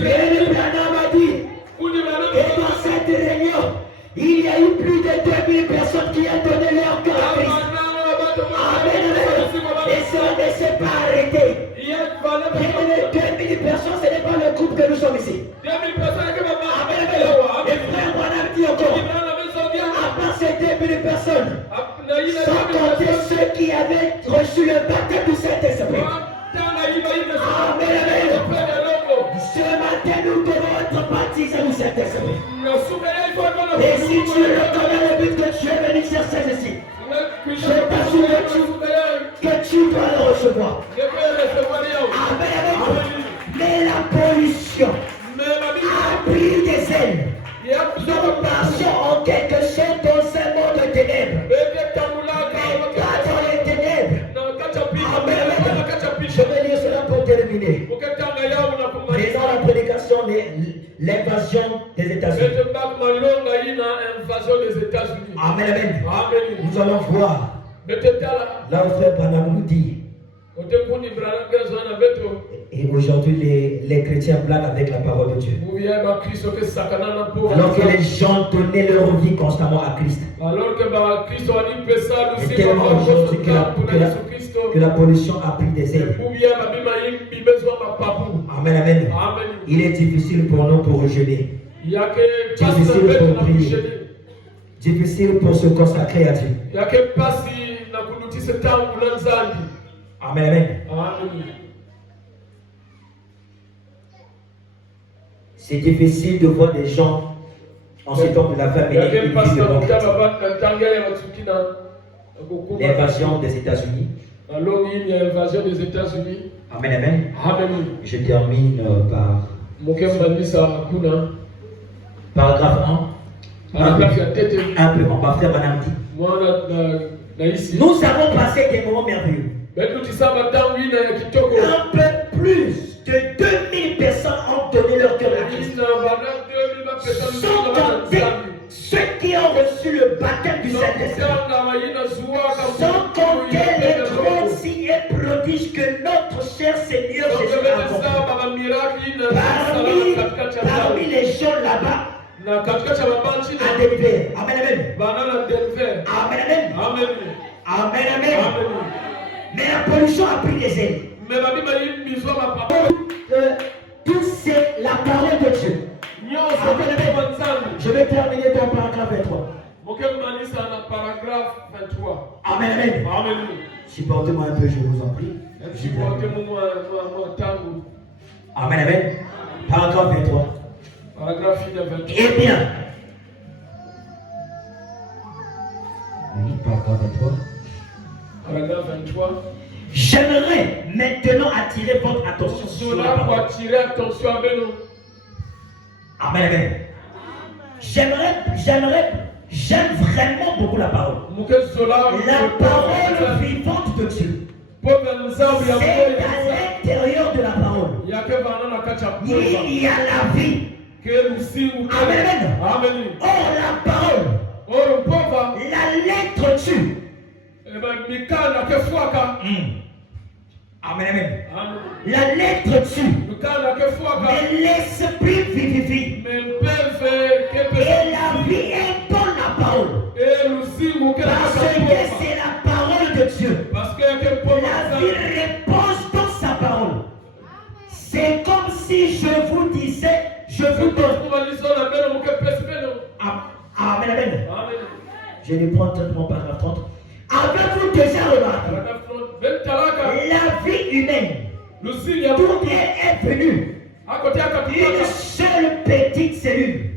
le Branham a dit, et dans cette réunion, il y a eu plus de 2000 personnes qui ont donné leur cœur à Christ. Amen. Et ça ne s'est pas arrêté. Bien aimé, 2000 personnes, ce n'est pas le groupe que nous sommes ici. Amen. Et frère Branham dit encore, à part ces 2000 personnes, sans compter ceux qui avaient reçu le baptême du Saint-Esprit. Amen. Ce matin, nous devons être baptisés du Saint-Esprit. Et si tu reconnais le but que tu es venu chercher ici, je t'assure que tu dois le recevoir. Amen. Mais la pollution a pris des ailes. Nous marchons en quelque chose dans ce monde de ténèbres. Mais pas dans les ténèbres. Amen. Je vais lire cela pour terminer. Présent la prédication de l'invasion des États-Unis. Amen. Nous allons voir là où frère Branham nous dit. Et aujourd'hui, les chrétiens blaguent avec la parole de Dieu. Alors que les gens donnaient leur vie constamment à Christ. Et tellement aujourd'hui que la pollution a pris des ailes. Amen. Il est difficile pour nous pour jeûner. Difficile pour prier. Difficile pour se consacrer à Dieu. Amen. C'est difficile de voir des gens en ce temps de la famille. L'invasion des États-Unis. Amen. Je termine par paragraphe 1. Un peu, on va faire Madame dit. Nous avons passé des moments merveilleux. Un peu plus de 2000 personnes ont donné leur cœur à Christ. Sans compter ceux qui ont reçu le baptême du Saint-Esprit. Sans compter les grands signes et prodiges que notre cher Seigneur Jésus a accomplis. Parmi les gens là-bas, à Denver. Amen. Mais la pollution a pris des ailes. Tout c'est la parole de Dieu. Je vais terminer ton paragraphe 23. Amen. Supportez-moi un peu, je vous en prie. Amen. Paragraphe 23. Eh bien. Oui, paragraphe 23. J'aimerais maintenant attirer votre attention sur la parole. Amen. J'aime vraiment beaucoup la parole. La parole vivante de Dieu. C'est à l'intérieur de la parole. Il y a la vie. Amen. Or la parole, la lettre tue. Amen. La lettre tue. Mais l'esprit vivifie. Et la vie est dans la parole. Parce que c'est la parole de Dieu. La vie repose dans sa parole. C'est comme si je vous disais, je vous donne. Amen. Je vais prendre mon paragraphe 30. Avez-vous déjà remarqué la vie humaine, d'où est venue une seule petite cellule